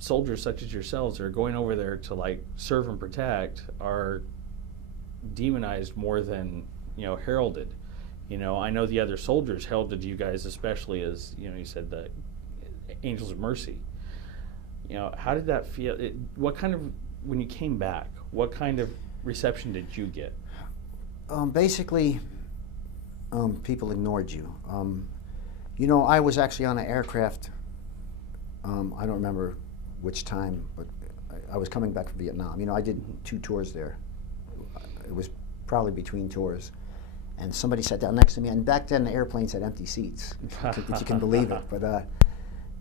soldiers such as yourselves that are going over there to serve and protect are demonized more than heralded. I know the other soldiers heralded you guys, especially as you said, the Angels of Mercy. How did that feel? When you came back, what kind of reception did you get? Basically, people ignored you. I was actually on an aircraft. I don't remember which time, but I was coming back from Vietnam. I did 2 tours there. It was probably between tours. and somebody sat down next to me. And back then, the airplanes had empty seats, if you can believe it. But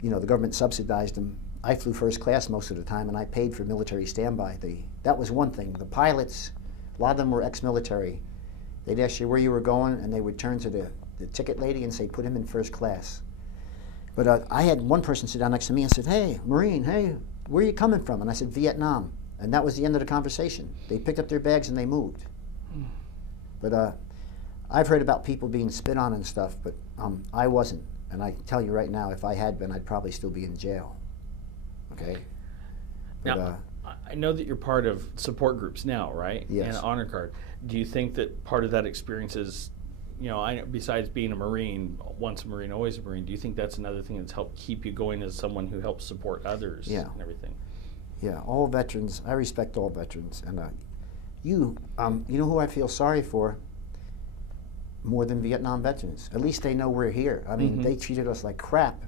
you know, the government subsidized them. I flew first class most of the time, and I paid for military standby. That was one thing. The pilots, a lot of them were ex-military. They'd ask you where you were going, and they would turn to the ticket lady and say, put him in first class. But I had one person sit down next to me and said, hey, Marine, hey, where are you coming from? And I said, Vietnam. And that was the end of the conversation. They picked up their bags and they moved. But I've heard about people being spit on and stuff, but I wasn't. And I tell you right now, if I had been, I'd probably still be in jail. Okay? But, now, I know that you're part of support groups now, right? Yes. And Honor Guard. Do you think that part of that experience is, you know, besides being a Marine, once a Marine, always a Marine, do you think that's another thing that's helped keep you going as someone who helps support others Yeah. and everything? Yeah, all veterans, I respect all veterans. And you know who I feel sorry for more than Vietnam veterans? At least they know we're here. I mean, they treated us like crap,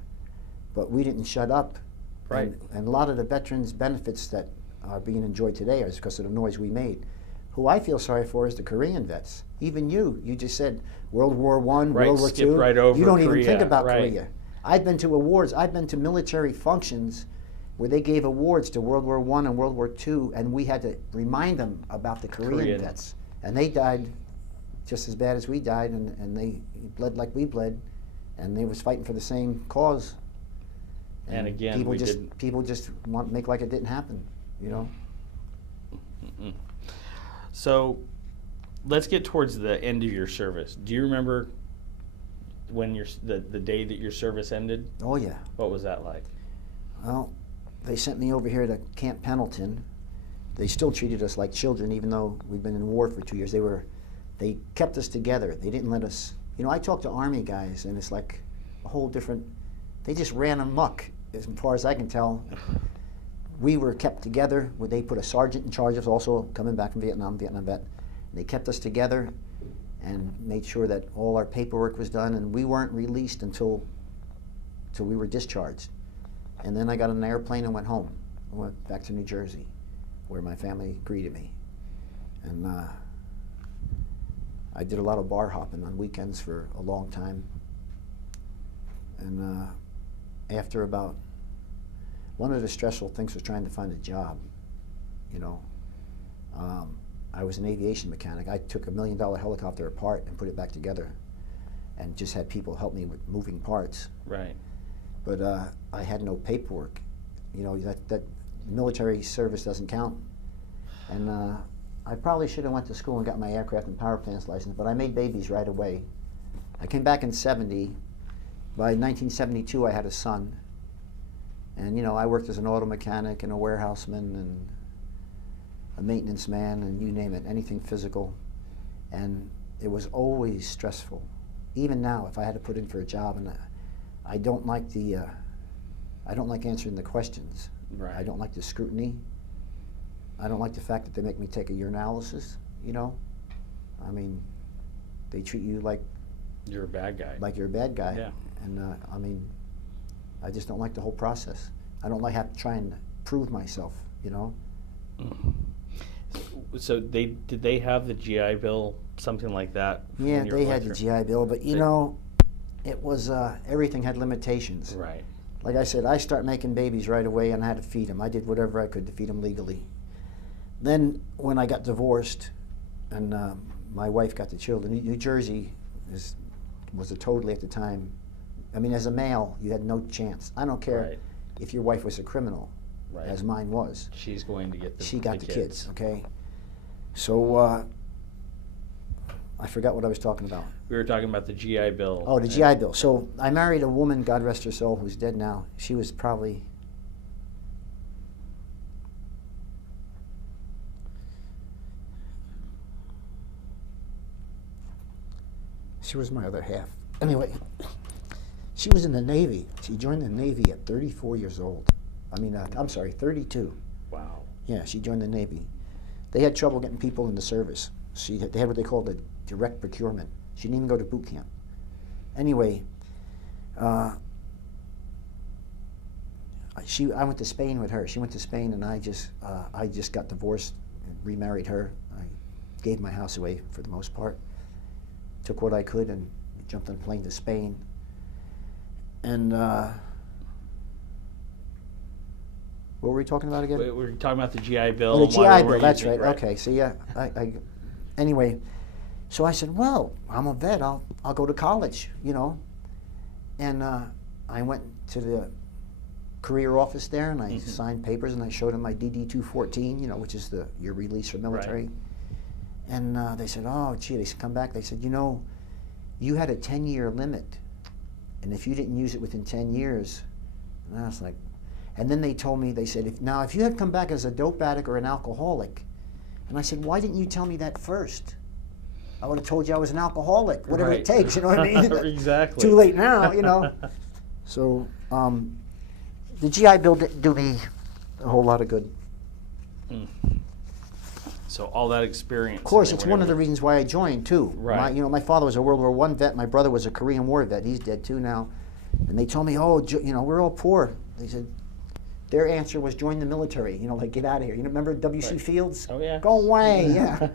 but we didn't shut up. Right. And a lot of the veterans' benefits that are being enjoyed today is because of the noise we made. Who I feel sorry for is the Korean vets. Even you just said World War I, Right, World War skip II. right over you don't Korea, even think about right. Korea. I've been to awards. I've been to military functions where they gave awards to World War I and World War II, and we had to remind them about the Korean vets. And they died just as bad as we died, and they bled like we bled, and they was fighting for the same cause. And again, people just want to make like it didn't happen, you know? So let's get towards the end of your service. Do you remember when the day that your service ended? Oh, yeah. What was that like? Well, they sent me over here to Camp Pendleton. They still treated us like children, even though we'd been in war for 2 years. They kept us together. They didn't let us, you know, I talked to Army guys, and it's like a whole different, they just ran amok, as far as I can tell. We were kept together. They put a sergeant in charge of us, also coming back from Vietnam vet. They kept us together and made sure that all our paperwork was done, and we weren't released until we were discharged. And then I got on an airplane and went home. I went back to New Jersey, where my family greeted me. And I did a lot of bar hopping on weekends for a long time. And after about, one of the stressful things was trying to find a job, you know. I was an aviation mechanic. I took $1 million helicopter apart and put it back together and just had people help me with moving parts. Right. But I had no paperwork. You know, that military service doesn't count. And I probably should have went to school and got my aircraft and power plants license, but I made babies right away. I came back in '70. By 1972, I had a son. And, you know, I worked as an auto mechanic and a warehouseman and a maintenance man and you name it, anything physical. And it was always stressful. Even now, if I had to put in for a job, and I don't like I don't like answering the questions. Right. I don't like the scrutiny. I don't like the fact that they make me take a urinalysis, you know? I mean, they treat you like you're a bad guy. Like you're a bad guy. Yeah. And I mean, I just don't like the whole process. I don't like having to try and prove myself, you know? So did they have the GI Bill, something like that? Yeah, they had the GI Bill, but you know, it was, everything had limitations. Right. Like I said, I started making babies right away and I had to feed them. I did whatever I could to feed them legally. Then when I got divorced and my wife got the children, New Jersey was a totally at the time, I mean, as a male, you had no chance. I don't care Right. if your wife was a criminal, Right. as mine was. She's going to get She got the kids, okay? So I forgot what I was talking about. We were talking about the GI Bill. Oh, the GI Bill. So I married a woman, God rest her soul, who's dead now. She was probably, she was my other half. Anyway, she was in the Navy. She joined the Navy at 34 years old. I mean, I'm sorry, 32. Wow. Yeah, she joined the Navy. They had trouble getting people in the service. They had what they called a direct procurement. She didn't even go to boot camp. Anyway, I went to Spain with her. She went to Spain, and I just got divorced and remarried her. I gave my house away for the most part. took what I could and jumped on a plane to Spain. And what were we talking about again? We were talking about the GI Bill. Oh, the and why GI we were Bill, that's using right. it, Okay, so yeah, anyway, so I said, well, I'm a vet, I'll go to college, you know. And I went to the career office there, and I signed papers, and I showed them my DD-214, you know, which is your release from military. Right. And they said, oh, gee, they come back, they said, you know, you had a 10-year limit, and if you didn't use it within 10 years, and I was like, and then they told me, they said, if you had come back as a dope addict or an alcoholic, and I said, why didn't you tell me that first? I would have told you I was an alcoholic, whatever it takes, you know what I mean? Exactly. Too late now, you know. So the GI Bill didn't do me a whole lot of good. So all that experience. Of course, it's one of the reasons why I joined too. Right. My father was a World War I vet. My brother was a Korean War vet. He's dead too now. And they told me, oh, you know, we're all poor. They said, their answer was join the military. You know, like get out of here. You know, remember W.C. Right. Fields? Oh yeah. Go away. Yeah.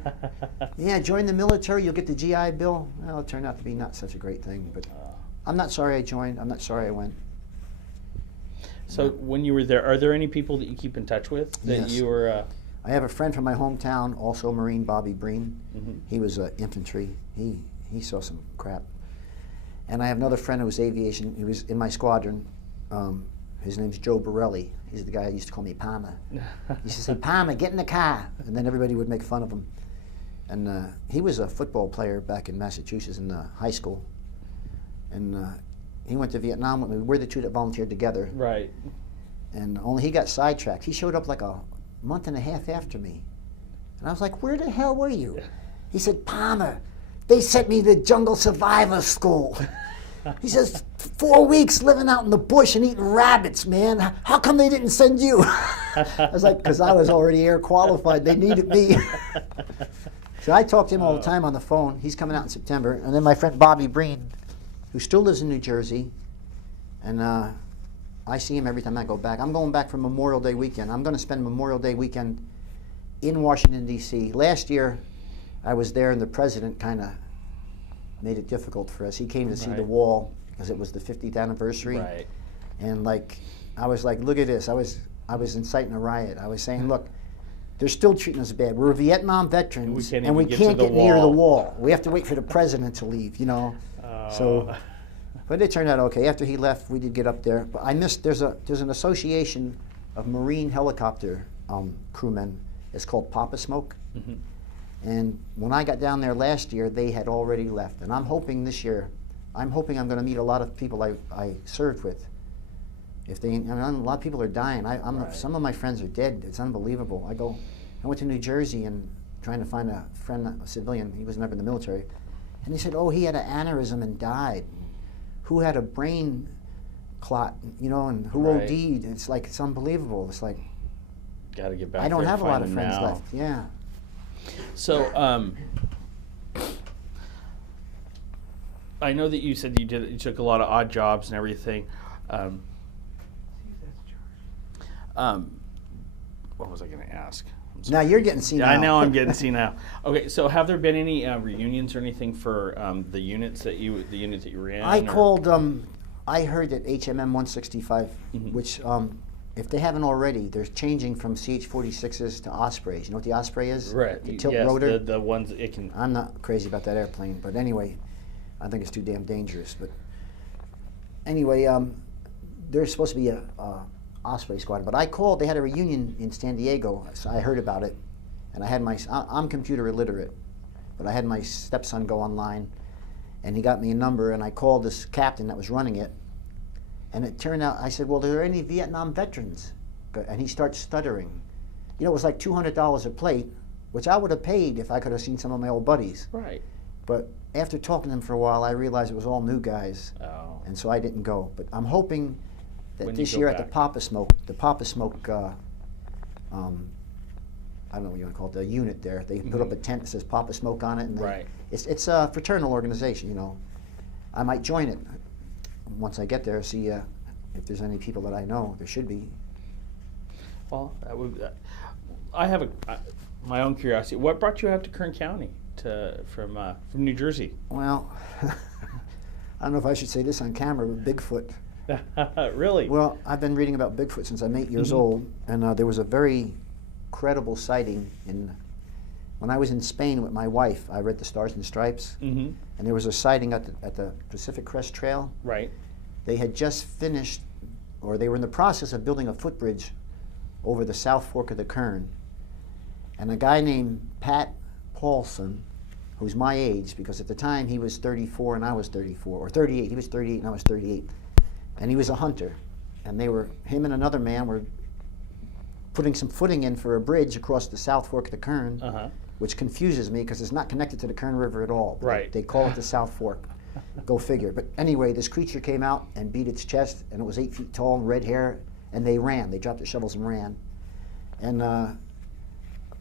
Yeah. Join the military. You'll get the GI Bill. Well, it turned out to be not such a great thing. But I'm not sorry I joined. I'm not sorry I went. So when you were there, are there any people that you keep in touch with that Yes. you were? I have a friend from my hometown, also a Marine, Bobby Breen. He was infantry. He saw some crap. And I have another friend who was aviation. He was in my squadron. His name's Joe Borelli. He's the guy who used to call me Palmer. He used to say, Palmer, get in the car. And then everybody would make fun of him. And he was a football player back in Massachusetts in high school. And he went to Vietnam with me. We're the two that volunteered together. Right. And only he got sidetracked. He showed up like a month and a half after me. And I was like, where the hell were you? He said, Palmer, they sent me to jungle survivor school. He says, 4 weeks living out in the bush and eating rabbits, man. How come they didn't send you? I was like, because I was already air qualified. They needed me. So I talk to him all the time on the phone. He's coming out in September. And then my friend Bobby Breen, who still lives in New Jersey, and I see him every time I go back. I'm going back for Memorial Day weekend. I'm going to spend Memorial Day weekend in Washington, D.C. Last year, I was there, and the president kind of made it difficult for us. He came to see the wall because it was the 50th anniversary. Right. And I was like, look at this. I was inciting a riot. I was saying, look, they're still treating us bad. We're Vietnam veterans, and we can't get near the wall. We have to wait for the president to leave, you know. So, but it turned out okay. After he left, we did get up there. But I missed. There's an association of Marine helicopter crewmen. It's called Papa Smoke. And when I got down there last year, they had already left. And I'm hoping this year, I'm going to meet a lot of people I served with. A lot of people are dying. Some of my friends are dead. It's unbelievable. I went to New Jersey and trying to find a friend, a civilian. He was never in the military. And they said, oh, he had an aneurysm and died. Who had a brain clot, you know, and who OD'd. It's like, it's unbelievable. It's like, got to get back. I don't there have and a lot find of them friends now. left. Yeah. So I know that you said you took a lot of odd jobs and everything. What was I going to ask? Now you're getting senile. I know I'm getting senile. Okay, so have there been any reunions or anything for the unit that you were in? I called. I heard that HMM 165, which if they haven't already, they're changing from CH-46s to Ospreys. You know what the Osprey is? Right. The tilt yes, rotor. the ones that it can. I'm not crazy about that airplane, but anyway, I think it's too damn dangerous. But anyway, there's supposed to be a Osprey squad, but I called. They had a reunion in San Diego, so I heard about it, and I had I'm computer illiterate, but I had my stepson go online, and he got me a number, and I called this captain that was running it, and it turned out, I said, well, are there any Vietnam veterans? And he starts stuttering. You know, it was like $200 a plate, which I would have paid if I could have seen some of my old buddies. Right. But after talking to them for a while, I realized it was all new guys, and so I didn't go. But I'm hoping that When this you go year at back. the Papa Smoke, I don't know what you want to call it, the unit there, they put up a tent that says Papa Smoke on it. And Right. It's a fraternal organization, you know. I might join it once I get there, see if there's any people that I know. There should be. Well, I have my own curiosity. What brought you out to Kern County? from New Jersey? Well, I don't know if I should say this on camera, but Bigfoot. Really? Well, I've been reading about Bigfoot since I'm 8 years Mhm. old, and there was a very credible sighting when I was in Spain with my wife. I read the Stars and Stripes, Mm-hmm. and there was a sighting at the Pacific Crest Trail. Right. They had just finished, or they were in the process of building a footbridge over the South Fork of the Kern, and a guy named Pat Paulson, who's my age, because at the time he was 34 and I was 34, or 38. He was 38 and I was 38. And he was a hunter. And him and another man were putting some footing in for a bridge across the South Fork of the Kern, Uh-huh. which confuses me because it's not connected to the Kern River at all. But Right. They call it the South Fork. Go figure. But anyway, this creature came out and beat its chest, and it was 8 feet tall and red hair, and they ran. They dropped their shovels and ran. And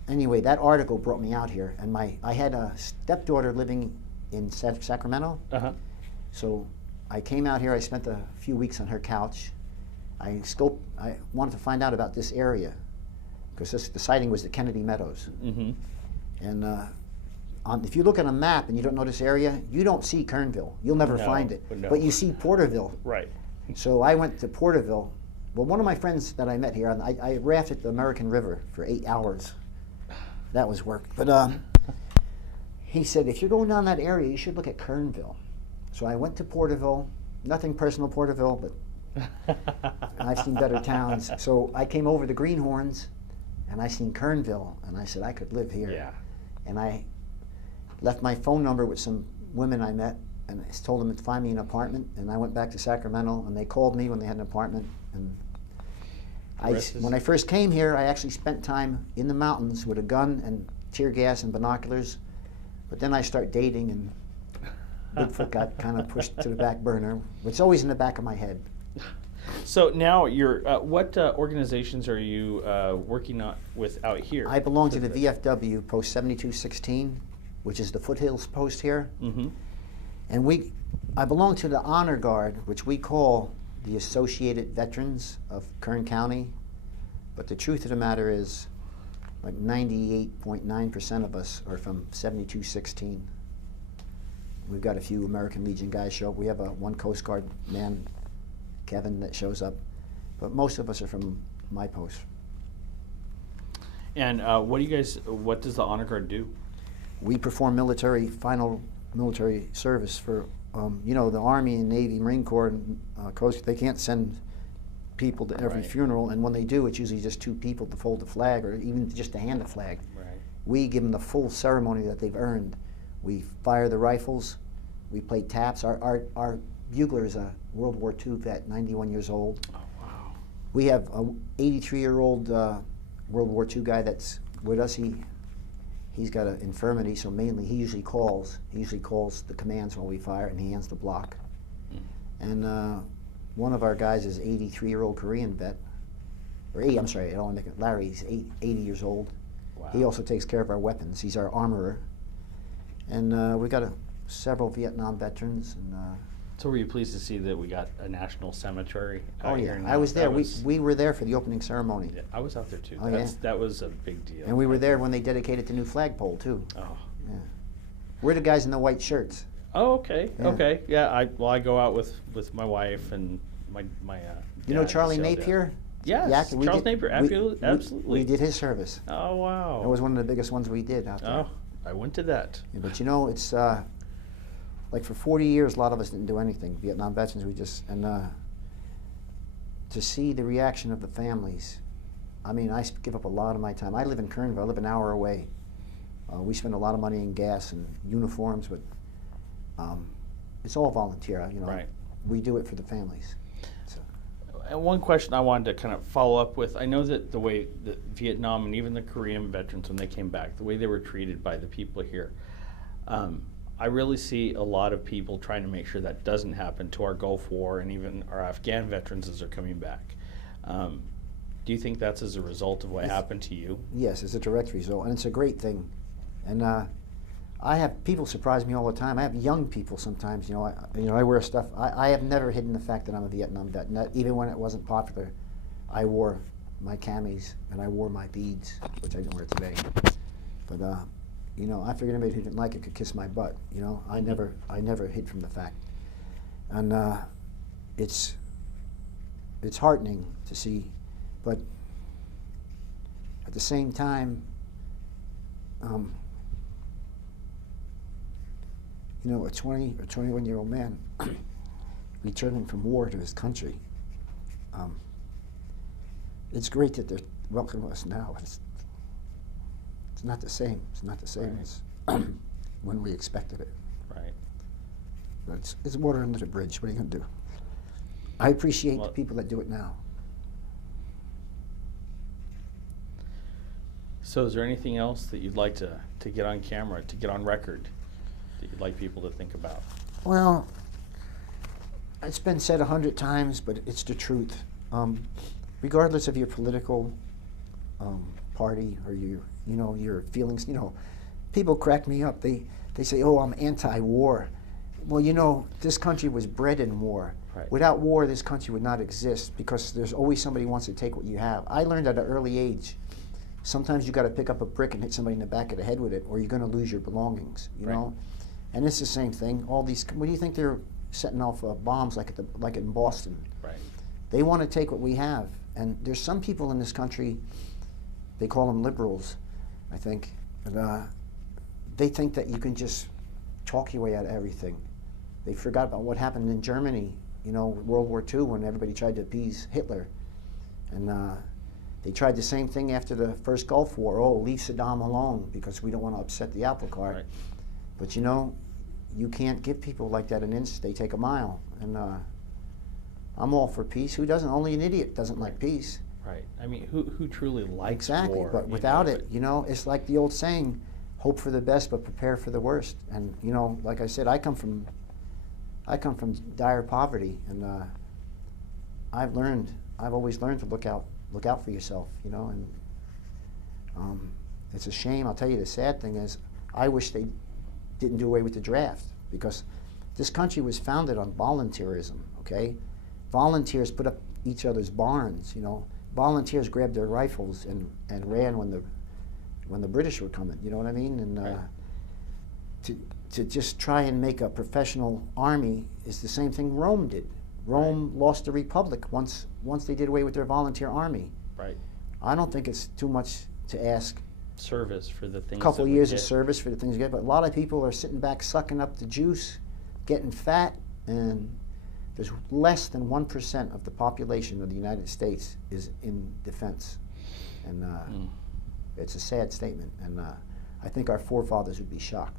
anyway, that article brought me out here, and I had a stepdaughter living in Sacramento, Uh-huh. so I came out here. I spent a few weeks on her couch. I wanted to find out about this area because the sighting was the Kennedy Meadows. Mm-hmm. And if you look at a map and you don't know this area, you don't see Kernville. You'll never No, find it. no. But you see Porterville. Right. So I went to Porterville. Well, one of my friends that I met here, I rafted the American River for 8 hours. That was work. But he said, if you're going down that area, you should look at Kernville. So I went to Porterville. Nothing personal, Porterville, but I've seen better towns. So I came over to Greenhorns, and I seen Kernville, and I said I could live here. Yeah. And I left my phone number with some women I met, and I told them to find me an apartment. And I went back to Sacramento, and they called me when they had an apartment. And when I first came here, I actually spent time in the mountains with a gun and tear gas and binoculars. But then I start dating, and Bigfoot got kind of pushed to the back burner. It's always in the back of my head. So now what organizations are you working with out here? I belong to the VFW, Post 7216, which is the foothills post here. Mm-hmm. And I belong to the Honor Guard, which we call the Associated Veterans of Kern County. But the truth of the matter is, like 98.9% of us are from 7216. We've got a few American Legion guys show up. We have one Coast Guard man, Kevin, that shows up. But most of us are from my post. And what does the Honor Guard do? We perform final military service for, the Army and Navy, Marine Corps, and Coast. They can't send people to every Right. funeral, and when they do, it's usually just 2 people to fold the flag or even just to hand the flag. Right. We give them the full ceremony that they've earned. We fire the rifles. We play taps. Our bugler is a World War II vet, 91 years old. Oh, wow. We have a 83-year-old World War II guy that's with us. He's got an infirmity, so mainly he usually calls. He usually calls the commands when we fire, and he hands the block. And one of our guys is 83-year-old Korean vet. I don't want to make it. Larry's 80 years old. Wow. He also takes care of our weapons. He's our armorer. And we got several Vietnam veterans. And So were you pleased to see that we got a national cemetery out oh here yeah, now? I was there. That We were there for the opening ceremony. Yeah, I was out there too. Oh, yeah? That was a big deal. And we were there when they dedicated the new flagpole too. Oh. Yeah. We're the guys in the white shirts. Oh, okay. Yeah. Okay. Yeah. I go out with my wife and my You know dad, Charlie the sales Napier? dad. Yes. The actor? Charles Napier. Absolutely. We did his service. Oh, wow. That was one of the biggest ones we did out there. Oh, I went to that. Yeah, but it's like for 40 years, a lot of us didn't do anything. Vietnam veterans, to see the reaction of the families. I mean, I give up a lot of my time. I live in Kernville. I live an hour away. We spend a lot of money in gas and uniforms, but it's all volunteer. Right. We do it for the families. So. And one question I wanted to kind of follow up with, I know that the way that Vietnam and even the Korean veterans, when they came back, the way they were treated by the people here, I really see a lot of people trying to make sure that doesn't happen to our Gulf War and even our Afghan veterans as they're coming back. Do you think that's as a result of what happened to you? Yes, it's a direct result, and it's a great thing. And I have people surprise me all the time. I have young people sometimes. I wear stuff. I have never hidden the fact that I'm a Vietnam vet. Even when it wasn't popular, I wore my camis and I wore my beads, which I don't wear today. But You know, I figured anybody who didn't like it could kiss my butt. You know, I never hid from the fact, and it's heartening to see, but at the same time, you know, a 20 or 21-year-old man returning from war to his country. It's great that they're welcoming us now. It's not the same. It's not the same as when we expected it. Right. But it's water under the bridge. What are you going to do? I appreciate Well, the people that do it now. So is there anything else that you'd like to get on camera, to get on record, that you'd like people to think about? Well, it's been said 100 times, but it's the truth. Regardless of your political party or your feelings, people crack me up. They say, "Oh, I'm anti-war." Well, this country was bred in war. Right. Without war, this country would not exist because there's always somebody who wants to take what you have. I learned at an early age, sometimes you got to pick up a brick and hit somebody in the back of the head with it, or you're going to lose your belongings. You know, and it's the same thing. All these, what do you think they're setting off bombs like in Boston? Right. They want to take what we have, and there's some people in this country. They call them liberals, I think. And, they think that you can just talk your way out of everything. They forgot about what happened in Germany, World War II, when everybody tried to appease Hitler. And they tried the same thing after the first Gulf War. Oh, leave Saddam alone because we don't want to upset the apple cart. Right. But you can't give people like that an inch. They take a mile. And I'm all for peace. Who doesn't? Only an idiot doesn't like peace. Right. I mean, who truly likes Exactly. war? But without it, it's like the old saying, hope for the best, but prepare for the worst. And like I said, I come from dire poverty, and I've always learned to look out for yourself, and it's a shame. I'll tell you, the sad thing is, I wish they didn't do away with the draft, because this country was founded on volunteerism. Okay, volunteers put up each other's barns. Volunteers grabbed their rifles and ran when the British were coming. You know what I mean? And Right. to just try and make a professional army is the same thing Rome did. Rome lost the republic once they did away with their volunteer army. Right. I don't think it's too much to ask. Service for the things. A couple that of we years of get. service for the things you get, but a lot of people are sitting back sucking up the juice, getting fat, and there's less than 1% of the population of the United States is in defense. And it's a sad statement, and I think our forefathers would be shocked.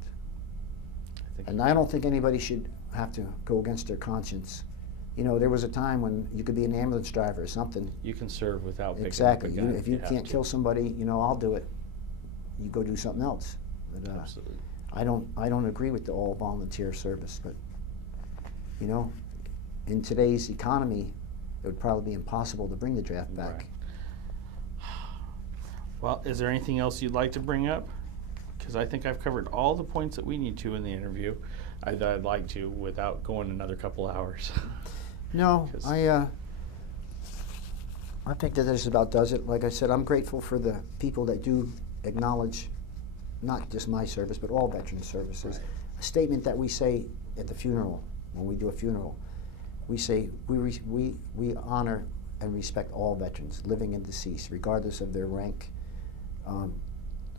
And I don't think anybody should have to go against their conscience. There was a time when you could be an ambulance driver or something. You can serve without picking Exactly. up a gun If you have can't to. kill somebody, I'll do it. You go do something else. But, Absolutely. I don't agree with the all volunteer service, but in today's economy, it would probably be impossible to bring the draft back. Right. Well, is there anything else you'd like to bring up? Because I think I've covered all the points that we need to in the interview. That I'd like to, without going another couple hours. No, 'Cause- I think that just about does it. Like I said, I'm grateful for the people that do acknowledge not just my service, but all veteran services. Right. A statement that we say at the funeral, when we do a funeral, we say we honor and respect all veterans, living and deceased, regardless of their rank,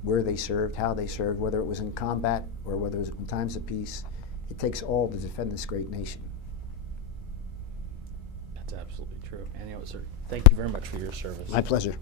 where they served, how they served, whether it was in combat or whether it was in times of peace. It takes all to defend this great nation. That's absolutely true. Sir, thank you very much for your service. My pleasure.